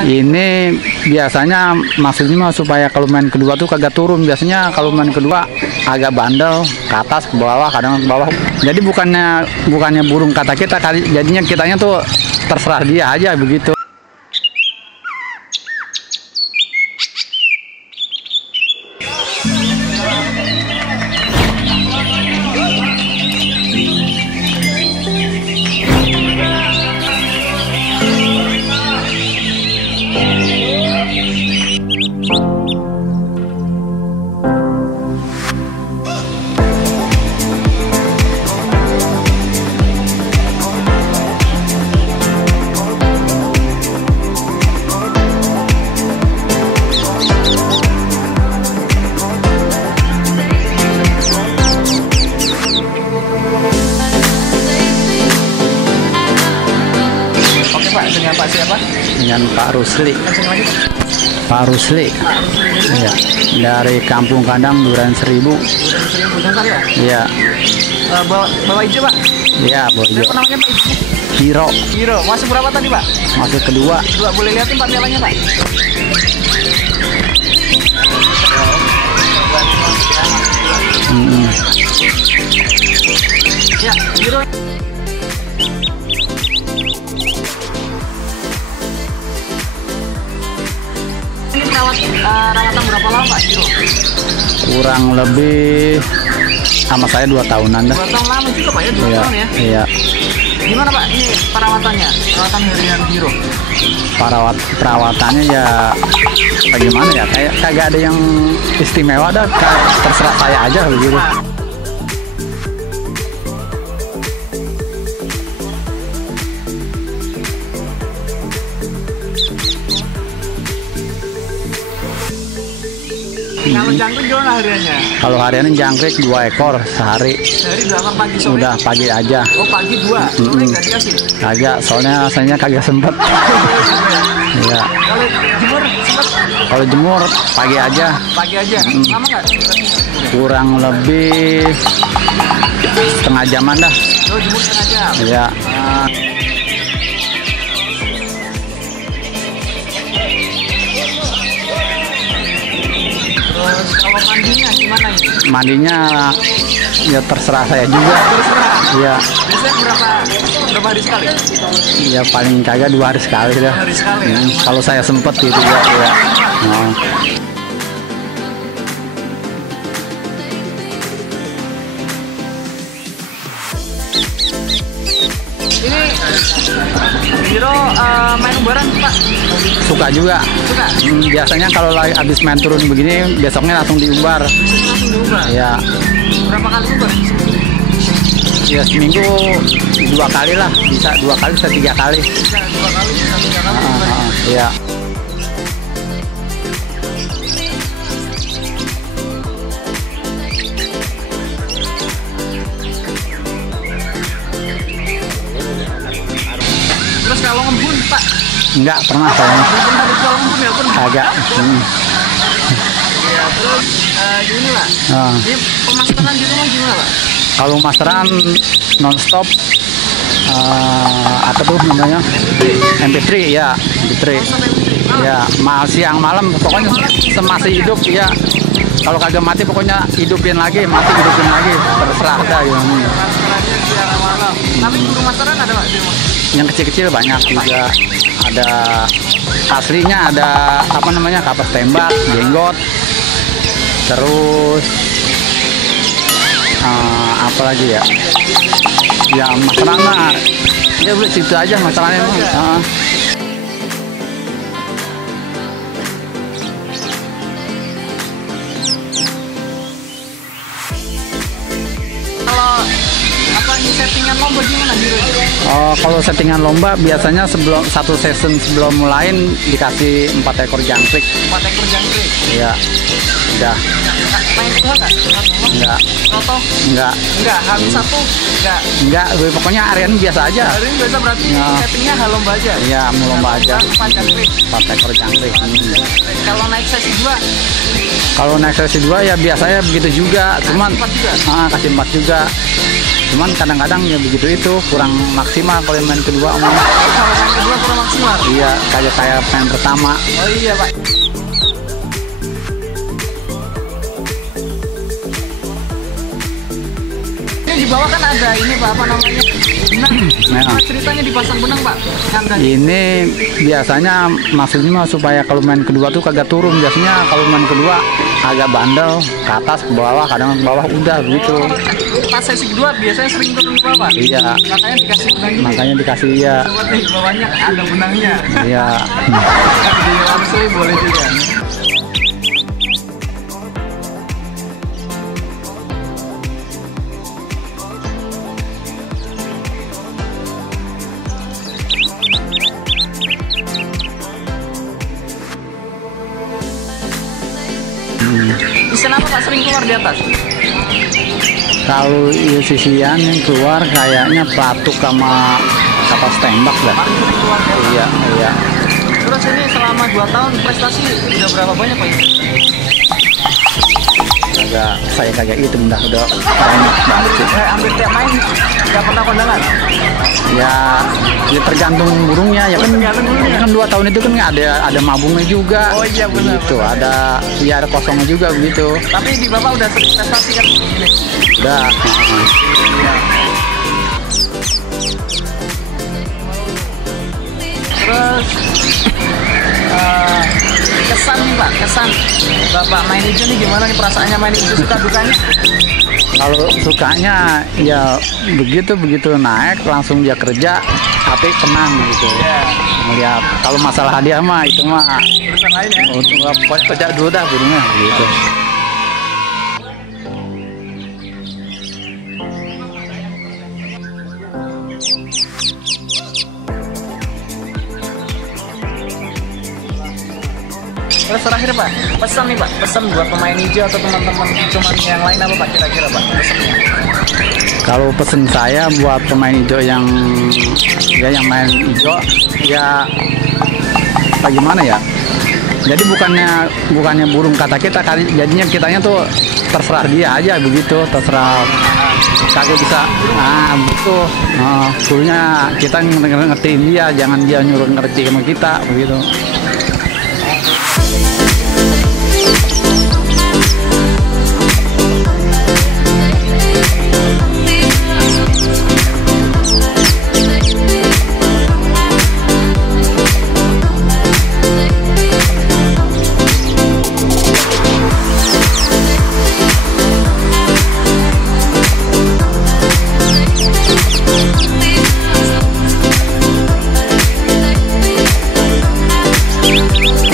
Ini biasanya maksudnya supaya kalau main kedua tuh kagak turun. Biasanya kalau main kedua agak bandel, ke atas ke bawah, kadang ke bawah. Jadi bukannya burung kata kita kali, jadinya kitanya tuh terserah dia aja begitu. Dengan Pak siapa? Dengan Pak Rusli. Pak Rusli. Iya. Dari Kampung Kandang Duren Seribu. Iya. Bawa hijau Pak? Iya, bawa hijau. Apa namanya Pak? Hiro. Hiro. Masuk berapa tadi Pak? Masuk kedua. Boleh lihatin Pak pialanya Pak? Ya, Hiro. Ini rawatan berapa lama Pak Hiro? Kurang lebih sama saya 2 tahunan dah. 2 tahun lama juga Pak ya, 2 Iya, tahun ya? iya. Gimana Pak ini perawatannya? Perawatan harian Hiro? Perawatannya ya bagaimana ya? Kayak kagak ada yang istimewa dah. Kayak terserah saya aja begitu. Kalau jangkrik gimana hariannya? Kalau hariannya jangkrik 2 ekor sehari. Dari 2 pagi sore? Udah pagi aja. Oh pagi 2, sore nggak dikasih? Kagak, soalnya saya kagak sempet. Iya. Kalau jemur sempet? Kalau jemur pagi aja. Pagi aja? Lama nggak? Kurang lebih setengah jaman dah. Oh jemur setengah jam? Iya. Terus kalau mandinya gimana ini? Mandinya ya terserah saya juga. Terserah? Iya. Biasanya berapa hari sekali? Iya paling kagak 2 hari sekali dah. 2 hari sekali ya? Kalau saya sempet gitu ya. Iya. Oh. Ini Hiro main umbaran Pak? Suka juga. Suka? Biasanya kalau lagi habis main turun begini, besoknya langsung diumbar. Langsung diumbar? Iya. Berapa kali umbar? Ya seminggu 2 kali lah, bisa 2 kali, bisa 3 kali. Bisa 2 kali, bisa 3 kali umbar ya? Iya. Terus kalau ngembun Pak? Enggak pernah saya. Belum pernah dijual ngembun ya pun? Kagak. Ya, terus gini Pak, ini pemasteran di rumah gimana Pak? Kalau masteran nonstop apa tuh namanya? MP3 ya, MP3. Ya, siang malam pokoknya semasih hidup ya. Kalau kagak mati pokoknya hidupin lagi, mati hidupin lagi, terserah dah gitu. Pemasterannya siang malam. Tapi burung masteran ada Pak di rumah? Yang kecil-kecil banyak juga. Ada aslinya, ada apa namanya, kapas tembak, jenggot, terus apa lagi ya? Ya masalah mah, ya udah situ aja masalahnya mah. Settingan lomba gimana Hiro? Oh, kalau settingan lomba biasanya sebelum satu season sebelum mulai dikasih 4 ekor jangkrik. 4 ekor jangkrik? Iya. Udah. Main kedua nggak? Enggak. Toto? Enggak. Enggak. Habis 1? Enggak. Enggak. Pokoknya harian biasa aja. Harian biasa berarti settingnya hal lomba aja? Iya, mau lomba aja. 4 jangkrik. 4 ekor jangkrik. Kalau naik sesi 2? Kalau naik sesi 2 ya biasanya begitu juga. Cuman kasih 4 juga? kasih 4 juga. Cuman kadang-kadang ya begitu itu kurang maksimal kalau yang main kedua. Kalau main kedua kurang maksimal. Iya, kayak main pertama. Oh iya Pak. Ini di bawah kan ada ini Pak, apa namanya? Benang. Nah. Ceritanya dipasang benang Pak. Ini biasanya maksudnya supaya kalau main kedua tuh kagak turun. Biasanya kalau main kedua agak bandel, ke atas ke bawah, kadang ke bawah udah begitu. Pas sesi kedua biasanya sering turun ke bawah. Iya. Makanya dikasih benang gini. Makanya dikasih ya. Sobat nih bawahnya ada benangnya. Iya. Di langsung boleh juga. Desain apa Pak sering keluar di atas? Kalau sisian yang keluar kayaknya pelatuk sama kapas tembak dah. Paling sering keluar di atas. Iya, iya. Terus ini selama 2 tahun prestasi udah berapa banyak Pak ini? Saya kagak itu udah banyak banget sih. Hampir tiap main nggak pernah kondangan? Ya tergantung burungnya ya kan. Tergantung burungnya. Kan 2 tahun itu kan ada mabungnya juga. Oh iya benar. Gitu, ada kosongnya juga begitu. Tapi di Bapak udah sering prestasi kan ini? Udah. Terus kesan nih Pak, kesan Bapak main hijau nih gimana nih perasaannya main hijau, suka dukanya? Kalau sukanya ya begitu naik langsung dia kerja, tapi tenang gitu. Ya. Melihat kalau masalah hadiah mah itu mah Urusan lain ya? untuk kerja dulu dah burungnya gitu. Terus terakhir Pak, pesan nih Pak, pesan buat pemain hijau atau teman-teman cuman yang lain apa Pak kira-kira Pak pesannya? Kalau pesen saya buat pemain hijau yang main hijau ya bagaimana ya? Jadi bukannya burung kata kita kali, jadinya kitanya tuh terserah dia aja begitu, terserah kagak bisa. Betul. Fullnya kita ngertiin dia, jangan dia nyuruh ngerti sama kita begitu. We'll be right back.